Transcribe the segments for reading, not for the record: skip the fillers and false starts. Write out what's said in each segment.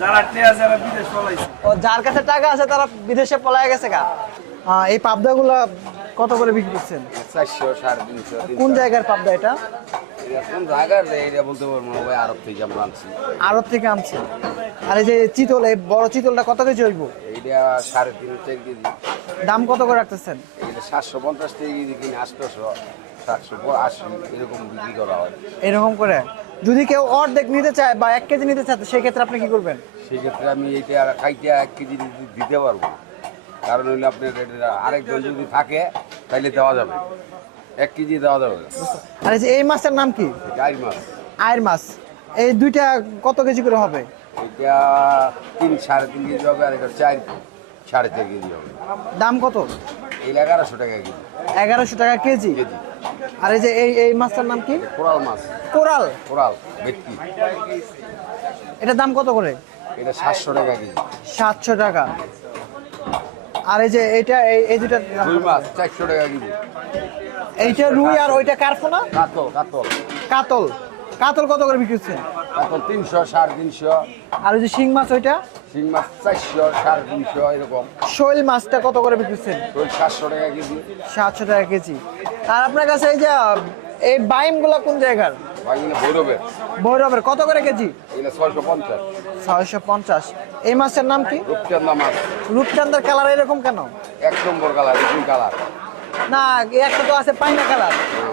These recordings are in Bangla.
যারা বিদেশ পলাইছে। ও যার কাছে টাকা আছে তারা বিদেশে পলায় গেছে গা। এই পাবদাগুলা কত করে বিক্রি করছেন? 400 350 কোন জায়গার পাবদা এটা? কোন জায়গার এটা বলতে পারবো না ভাই, আরব থেকে আমরা আনছি। আড়ত থেকে আনছেন। আর এই যে চিতল, এই বড় চিতলটা কত কেজি হইব? এইটা 3.5 4 কেজি। দাম কত করে রাখতেছেন? এটা 750 টাকা কেজি কিনে 800 780 এরকম বিক্রি করা হয়। এরকম করে যদি কেউ অর্ধেক নিতে চায় বা 1 কেজি নিতে চায় সেক্ষেত্রে আপনি কি করবেন? সেক্ষেত্রে আমি এইটা খাইতে 1 কেজি দিতে পারবো, কারণ হইলে আপনার আরেকজন যদি থাকে তাহলে দেওয়া যাবে, 1 কেজি দেওয়া যাবে। আর এই যে এই মাছের নাম কি? চার মাছ। আয়ের মাছ। এই দুইটা কত কেজি করে হবে? এটা 3 3.5 কেজি হবে, আর এটা 4 4.5 কেজি হবে। দাম কত? এই 1100 টাকা কেজি। 1100 টাকা কেজি। কেজি। আর এই যে এই মাছটার নাম কি? কোরাল মাছ। কোরাল। কোরাল ভেটকি। এটার দাম কত করে? এটা 700 টাকা কেজি। 700 টাকা। আর এই যে এইটা এই দুটা রুই মাছ 400 টাকা কেজি। এইটা রুই আর ওইটা কারফোনা? কাতল কাতল কাতল। কাতল কত করে বিক্রি হচ্ছে? কাতল 300 350। আর ওই যে শিং মাছ ওইটা? শিং মাছ 400 350 এরকম। শৈল মাছটা কত করে বিক্রি হচ্ছে? ওই 700 টাকা কেজি। 700 টাকা কেজি। আর আপনার কাছে এই যে এই বাইমগুলো কোন জায়গার? ভাগিনা ভৈরবের। ভৈরবের কত করে কেজি? এগুলো 650। 650। এই মাছের নাম কি? রূপচাঁদা মাছ। রূপচাঁদার কালার এরকম কেন? 1 নম্বর কালার, দুই কালার। না, একটা তো আছে পাইনা কালার। না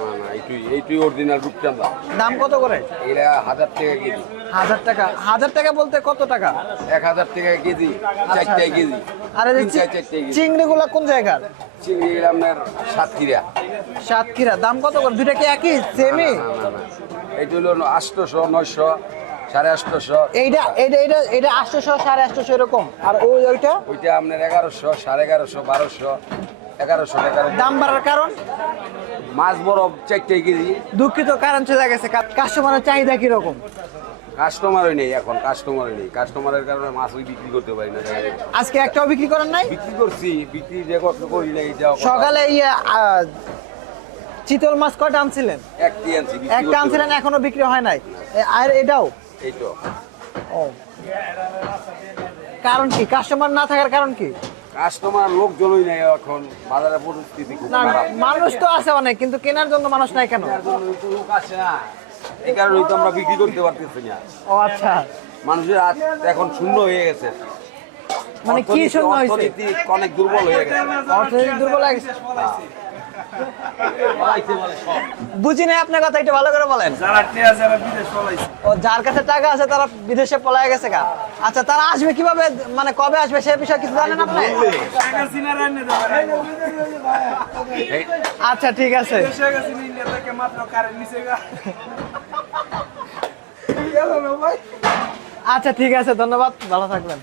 এইটুই অরিজিনাল রূপচাঁদা। দাম কত করে? এগুলা 1000 টাকা কেজি। 1000 টাকা। 1000 টাকা বলতে কত টাকা? 1000 টাকা কেজি, 4 টাকা কেজি। আর এই যে 4 টাকা কেজি। চিংড়িগুলো কোন জায়গার? চিংড়ি এগুলো আপনার সাতক্ষীরা। সাতক্ষীরা। দাম কত করে? দুইটা কি একই সেমই? না এইটা হলো 800 900 850। এইটা 800 850 এরকম। আর ওইটা ওইটা আপনার 1100 1150 1200 1100 টাকা। দাম বাড়ার কারণ? মাছ বড় 4 টাকা কেজি। দুঃখিত, কারণ চলে গেছে। কাস্টমারের চাহিদা কিরকম? কাস্টমারই নেই এখন, কাস্টমারই নেই। কাস্টমারের কারণে মাছ বিক্রি করতে পারি না। আজকে একটাও বিক্রি করেন নাই? বিক্রি করছি, বিক্রি যে কত করি না এইটা। সকালে চিতল মাছ কয়টা আনছিলেন? একটি আনছি, বিক্রি একটা করতে আনছিলেন, পারি এখনো বিক্রি হয় নাই। আর এটাও? না। এইতো ও, কারণ কি? কাস্টমার না থাকার কারণ কি? কাস্টমার লোকজনই নেই এখন, বাজারের পরিস্থিতি খুব না, খারাপ। মানুষ তো আছে অনেক, কিন্তু কেনার জন্য মানুষ নাই কেন? তার জন্য তো লোক আসে না, এই কারণেই তো আমরা বিক্রি করতে পারতেছি না। ও আচ্ছা। মানুষের হাত এখন শূন্য হয়ে গেছে। মানে কি শূন্য হয়েছে? অর্থনীতি অনেক দুর্বল হয়ে গেছে। অর্থনীতি দুর্বল হয়ে গেছে। বুঝি নাই আপনার কথা, একটু ভালো করে বলেন। যারা বিদেশ পলাইছে। ও যার কাছে টাকা আছে তারা বিদেশে পলায় গেছে গা। আচ্ছা, তারা আসবে কিভাবে, মানে কবে আসবে সে বিষয়ে কিছু জানেন আপনি? শেখ হাসিনা রান্না দেবে। আচ্ছা ঠিক আছে। শেখ হাসিনা ইন্ডিয়া থেকে মাত্র কারেন্ট নিছে গা। আচ্ছা ঠিক আছে, ধন্যবাদ, ভালো থাকবেন।